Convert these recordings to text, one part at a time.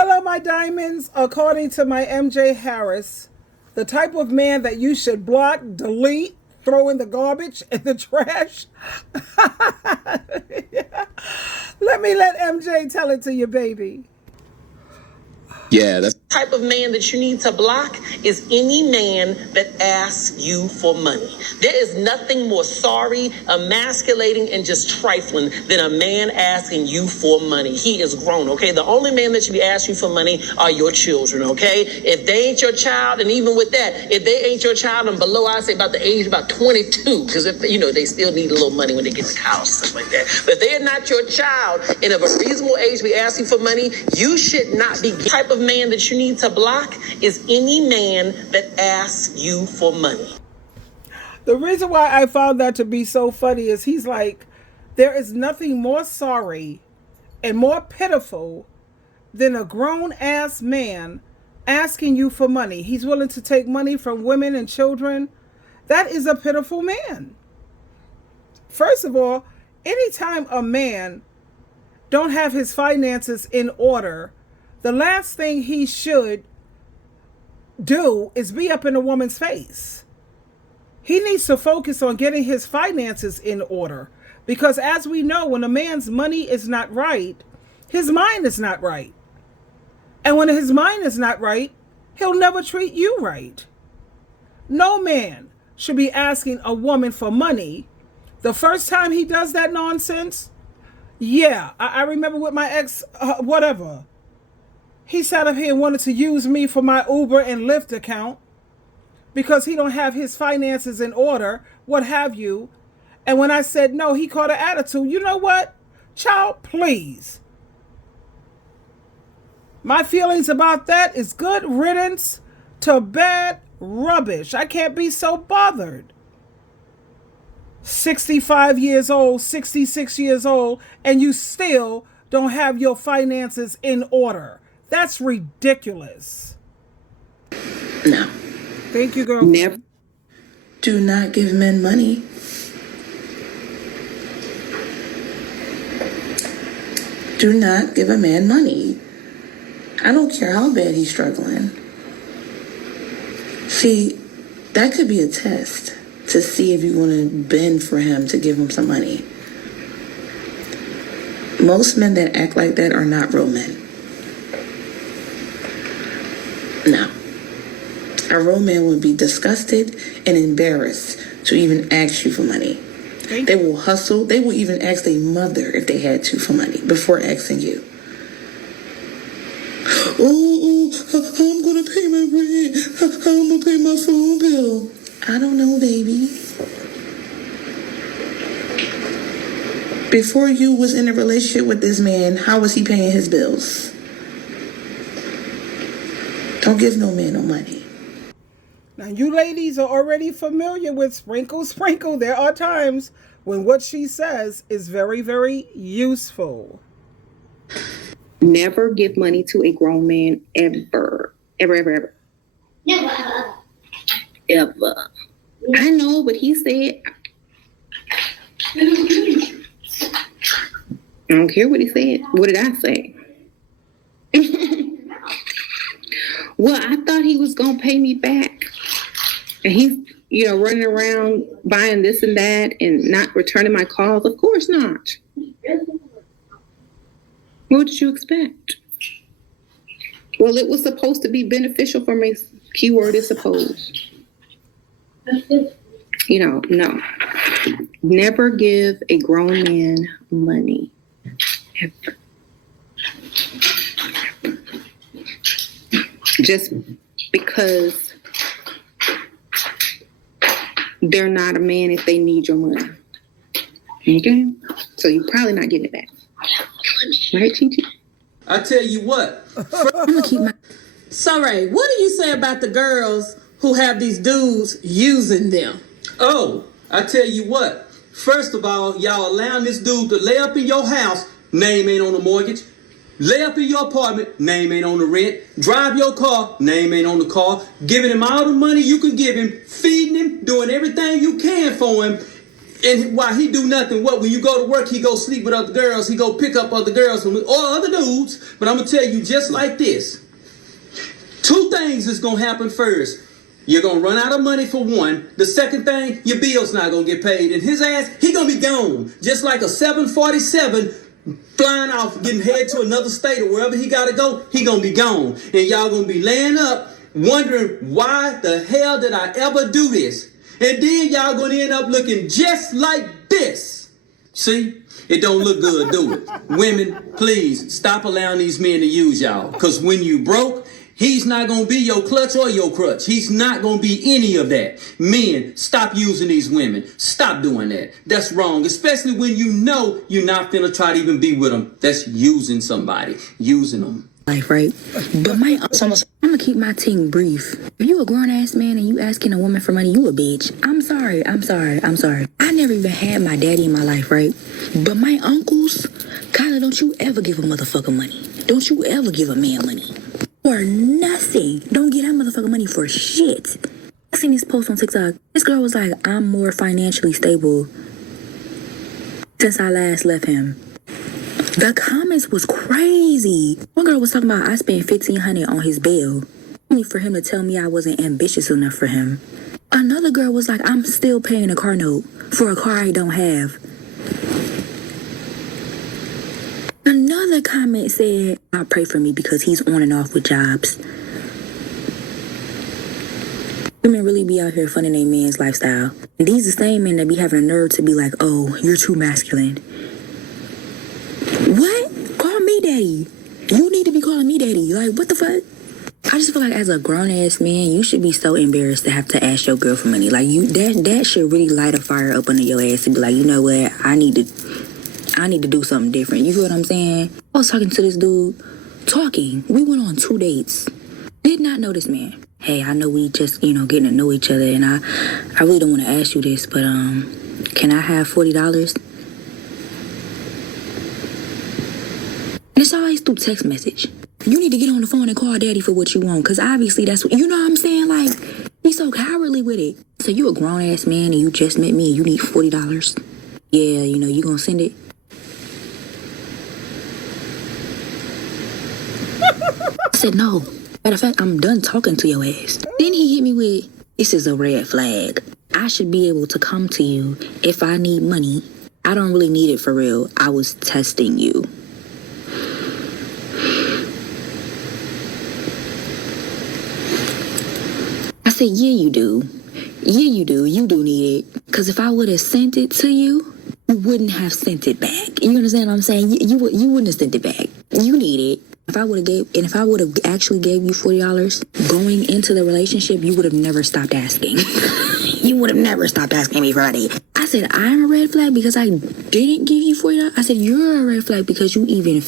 Hello, my diamonds. According to my MJ Harris, the type of man that you should block, delete, throw in the garbage and the trash. Yeah. Let MJ tell it to you, baby. Yeah, that's Type of man that you need to block is any man that asks you for money. There is nothing more sorry, emasculating, and just trifling than a man asking you for money. He is grown, okay? The only man that should be asking you for money are your children, okay? If they ain't your child, and even with that, if they ain't your child and below, I say about the age about 22, because if they still need a little money when they get the house, stuff like that. But if they are not your child and of a reasonable age be asking for money, you should not be. The type of man that you need to block is any man that asks you for money. The reason why I found that to be so funny is he's like, there is nothing more sorry and more pitiful than a grown ass man asking you for money. He's willing to take money from women and children. That is a pitiful man. First of all, anytime a man don't have his finances in order, the last thing he should do is be up in a woman's face. He needs to focus on getting his finances in order, because as we know, when a man's money is not right, his mind is not right. And when his mind is not right, he'll never treat you right. No man should be asking a woman for money. The first time he does that nonsense, yeah, I remember with my ex, whatever. He sat up here and wanted to use me for my Uber and Lyft account because he don't have his finances in order, what have you. And when I said no, he caught an attitude. You know what? Child, please. My feelings about that is good riddance to bad rubbish. I can't be so bothered. 65 years old, 66 years old, and you still don't have your finances in order. That's ridiculous. No. Thank you, girl. Never. Do not give men money. Do not give a man money. I don't care how bad he's struggling. See, that could be a test to see if you want to bend for him to give him some money. Most men that act like that are not real men. No. A real man would be disgusted and embarrassed to even ask you for money. They will hustle. They will even ask their mother if they had to for money before asking you. I'm going to pay my rent. I'm going to pay my phone bill. I don't know, baby. Before you was in a relationship with this man, how was he paying his bills? Don't give no man no money. Now, you ladies are already familiar with sprinkle, sprinkle. There are times when what she says is very, very useful. Never give money to a grown man ever. Ever, ever, ever. Never. Ever. I know, but he said, I don't care what he said. What did I say? Well, I thought he was going to pay me back. And he's, running around buying this and that and not returning my calls. Of course not. What did you expect? Well, it was supposed to be beneficial for me. Keyword is supposed. No. Never give a grown man money. Ever. Just because they're not a man if they need your money. Okay? So you're probably not getting it back. Right, Chi-Chi? I tell you what. I'm going to keep my... So, Ray, what do you say about the girls who have these dudes using them? Oh, I tell you what. First of all, y'all allowing this dude to lay up in your house, name ain't on the mortgage. Lay up in your apartment, name ain't on the rent. Drive your car, name ain't on the car. Giving him all the money you can give him, feeding him, doing everything you can for him. And while he do nothing, what, when you go to work, he go sleep with other girls, he go pick up other girls or other dudes. But I'm gonna tell you just like this. Two things is gonna happen first. You're gonna run out of money for one. The second thing, your bill's not gonna get paid. And his ass, he gonna be gone. Just like a 747 flying off, getting head to another state or wherever he gotta go, he gonna be gone. And y'all gonna be laying up wondering, why the hell did I ever do this? And then y'all gonna end up looking just like this. See? It don't look good, do it? Women, please stop allowing these men to use y'all. Because when you broke, he's not gonna be your clutch or your crutch. He's not gonna be any of that. Men, stop using these women. Stop doing that. That's wrong. Especially when you know you're not finna try to even be with them. That's using somebody. Using them. Life, right? But I'm gonna keep my thing brief. If you a grown ass man and you asking a woman for money, you a bitch. I'm sorry. I never even had my daddy in my life, right? But my uncles, Kyla, don't you ever give a motherfucker money. Don't you ever give a man money. For nothing. Don't get that motherfucker money for shit. I seen this post on TikTok. This girl was like, I'm more financially stable since I last left him. The comments was crazy. One girl was talking about I spent $1,500 on his bill, only for him to tell me I wasn't ambitious enough for him. Another girl was like, I'm still paying a car note for a car I don't have. Another comment said, I'll pray for me because he's on and off with jobs. Women really be out here funding a man's lifestyle. And these are the same men that be having a nerve to be like, oh, you're too masculine. What? Call me daddy. You need to be calling me daddy. Like, what the fuck? I just feel like as a grown-ass man, you should be so embarrassed to have to ask your girl for money. Like, that should really light a fire up under your ass and be like, you know what? I need to do something different. You feel what I'm saying? I was talking to this dude. We went on 2 dates. Did not know this man. Hey, I know we just, getting to know each other, and I really don't want to ask you this, but can I have $40? And it's always through text message. You need to get on the phone and call daddy for what you want, because obviously that's what, you know what I'm saying? Like, he's so cowardly with it. So you a grown-ass man and you just met me and you need $40? Yeah, you gonna send it? I said, no. Matter of fact, I'm done talking to your ass. Then he hit me with, this is a red flag. I should be able to come to you if I need money. I don't really need it for real. I was testing you. I said, yeah, you do. Yeah, you do. You do need it. Because if I would have sent it to you, you wouldn't have sent it back. You understand what I'm saying? You wouldn't have sent it back. You need it. If I would have actually gave you $40 going into the relationship, you would have never stopped asking. You would have never stopped asking me for money. I said, I'm a red flag because I didn't give you $40. I said, you're a red flag because you even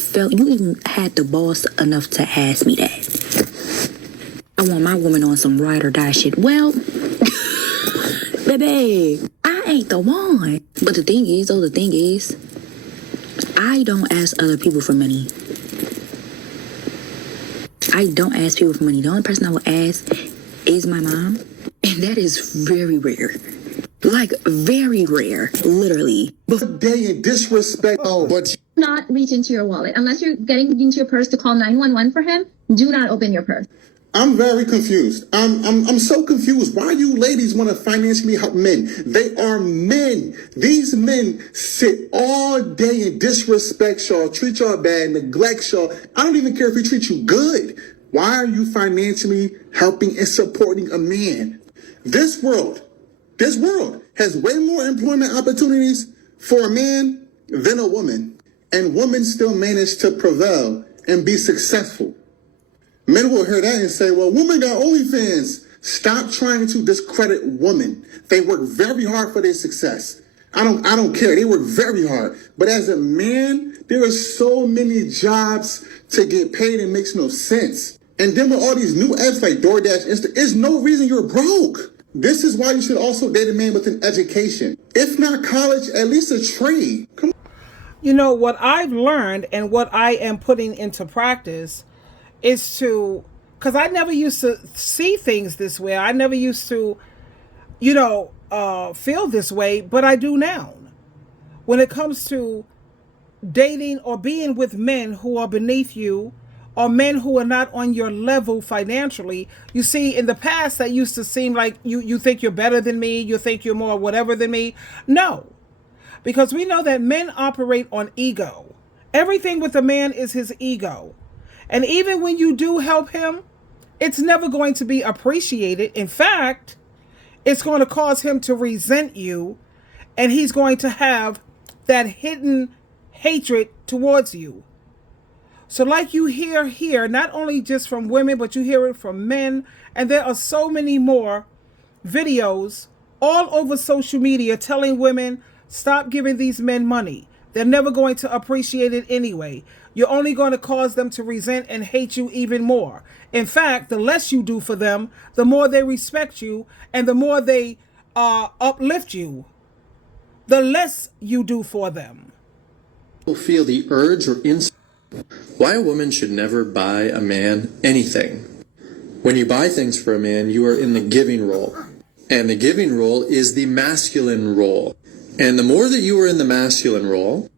had the balls enough to ask me that. I want my woman on some ride or die shit. Well, baby, I ain't the one. But the thing is, I don't ask other people for money. I don't ask people for money. The only person I will ask is my mom. And that is very rare. Like, very rare. Literally. They disrespect. Oh, but not reach into your wallet. Unless you're getting into your purse to call 911 for him, do not open your purse. I'm very confused. I'm so confused. Why you ladies want to financially help men? They are men. These men sit all day and disrespect y'all, treat y'all bad, neglect y'all. I don't even care if he treats you good. Why are you financially helping and supporting a man? This world has way more employment opportunities for a man than a woman. And women still manage to prevail and be successful. Men will hear that and say, well, women got OnlyFans. Stop trying to discredit women. They work very hard for their success. I don't care. They work very hard. But as a man, there are so many jobs to get paid. It makes no sense. And then with all these new apps like DoorDash, there's no reason you're broke. This is why you should also date a man with an education. If not college, at least a trade. Come on. What I've learned and what I am putting into practice is because I never used to see things this way. I never used to, feel this way, but I do now. When it comes to dating or being with men who are beneath you, or men who are not on your level financially. You see, in the past, that used to seem like you think you're better than me, you think you're more whatever than me. No, because we know that men operate on ego. Everything with a man is his ego. And even when you do help him, it's never going to be appreciated. In fact, it's going to cause him to resent you, and he's going to have that hidden hatred towards you. So like you hear here, not only just from women, but you hear it from men, and there are so many more videos all over social media telling women, stop giving these men money. They're never going to appreciate it anyway. You're only going to cause them to resent and hate you even more. In fact, the less you do for them, the more they respect you, and the more they uplift you, the less you do for them. Feel the urge or why a woman should never buy a man anything. When you buy things for a man, you are in the giving role. And the giving role is the masculine role. And the more that you are in the masculine role,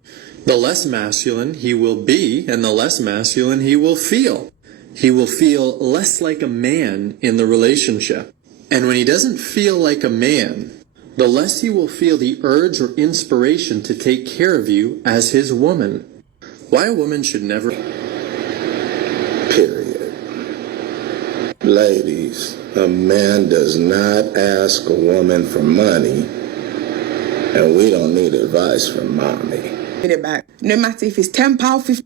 the less masculine he will be, and the less masculine he will feel. He will feel less like a man in the relationship. And when he doesn't feel like a man, the less he will feel the urge or inspiration to take care of you as his woman. Why a woman should never... Period. Ladies, a man does not ask a woman for money, and we don't need advice from mommy. Get it back. No matter if it's £10, £50.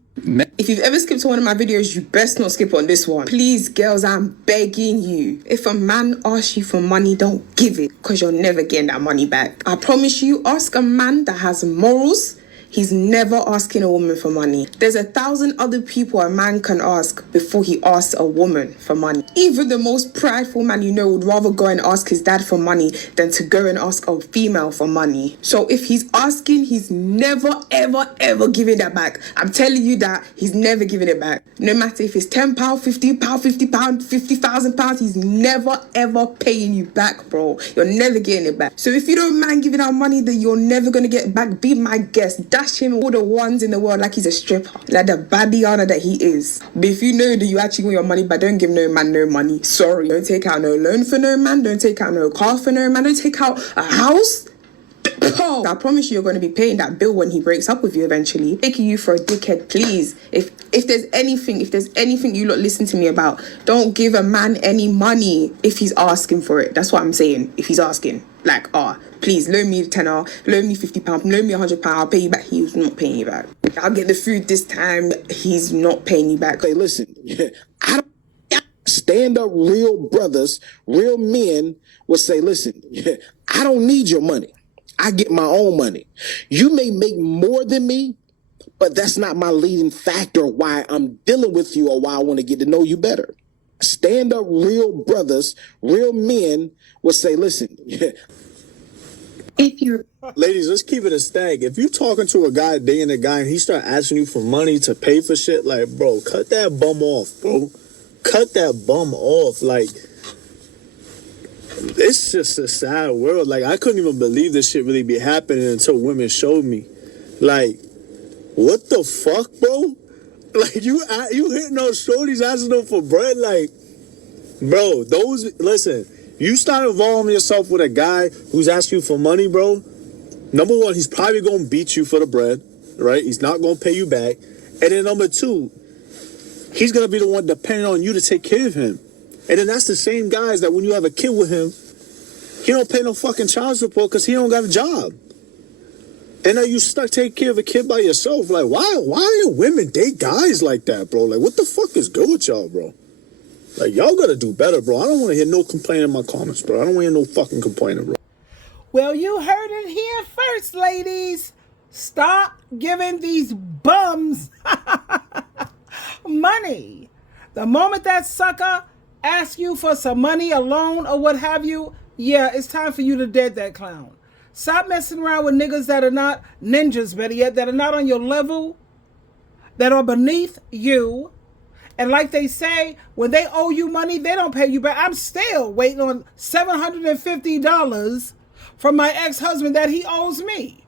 If you've ever skipped one of my videos, you best not skip on this one. Please, girls, I'm begging you. If a man asks you for money, don't give it, because you're never getting that money back. I promise you, ask a man that has morals. He's never asking a woman for money. There's 1,000 other people a man can ask before he asks a woman for money. Even the most prideful man you know would rather go and ask his dad for money than to go and ask a female for money. So if he's asking, he's never, ever, ever giving that back. I'm telling you that he's never giving it back. No matter if it's £10, £50, £50, £50,000, he's never, ever paying you back, bro. You're never getting it back. So if you don't mind giving out money that you're never going to get back, be my guest. Dash him all the ones in the world like he's a stripper, like the Badiana that he is. But if you know that you actually want your money back, don't give no man no money. Sorry. Don't take out no loan for no man. Don't take out no car for no man. Don't take out a house. Oh, I promise you're going to be paying that bill when he breaks up with you eventually. Taking you for a dickhead, please. If there's anything you lot listen to me about, don't give a man any money if he's asking for it. That's what I'm saying. If he's asking, like, please loan me £10, loan me £50, loan me £100. I'll pay you back. He's not paying you back. I'll get the food this time. He's not paying you back. Hey, listen, I don't stand up. Real brothers, real men will say, listen, I don't need your money. I get my own money. You may make more than me, but that's not my leading factor why I'm dealing with you or why I want to get to know you better. Stand up real brothers, real men will say, listen. If you're... Ladies, let's keep it a stag. If you talking to a guy, dating a guy, and he start asking you for money to pay for shit, like, bro, cut that bum off, bro. Cut that bum off. Like, it's just a sad world. Like, I couldn't even believe this shit really be happening until women showed me. Like, what the fuck, bro? Like, you hitting those shorties asking them for bread? Like, bro, listen, you start involving yourself with a guy who's asking you for money, bro. Number one, he's probably going to beat you for the bread, right? He's not going to pay you back. And then number two, he's going to be the one depending on you to take care of him. And then that's the same guys that when you have a kid with him, he don't pay no fucking child support because he don't got a job. And now you stuck taking care of a kid by yourself. Like, why do women date guys like that, bro? Like, what the fuck is good with y'all, bro? Like, y'all gotta do better, bro. I don't want to hear no complaining in my comments, bro. I don't want to hear no fucking complaining, bro. Well, you heard it here first, ladies. Stop giving these bums money. The moment that sucker asks you for some money, a loan, or what have you, yeah, it's time for you to dead that clown. Stop messing around with niggas that are not ninjas, better yet, that are not on your level, that are beneath you. And like they say, when they owe you money, they don't pay you back. I'm still waiting on $750 from my ex-husband that he owes me.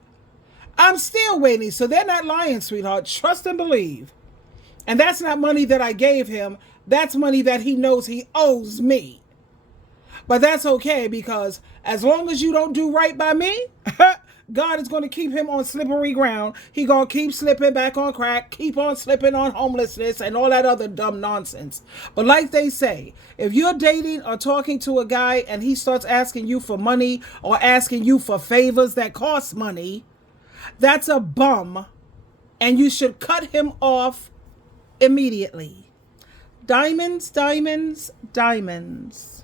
I'm still waiting. So they're not lying, sweetheart. Trust and believe. And that's not money that I gave him. That's money that he knows he owes me. But that's okay, because as long as you don't do right by me, God is going to keep him on slippery ground. He going to keep slipping back on crack, keep on slipping on homelessness and all that other dumb nonsense. But like they say, if you're dating or talking to a guy and he starts asking you for money or asking you for favors that cost money, that's a bum, and you should cut him off immediately. Diamonds, diamonds, diamonds.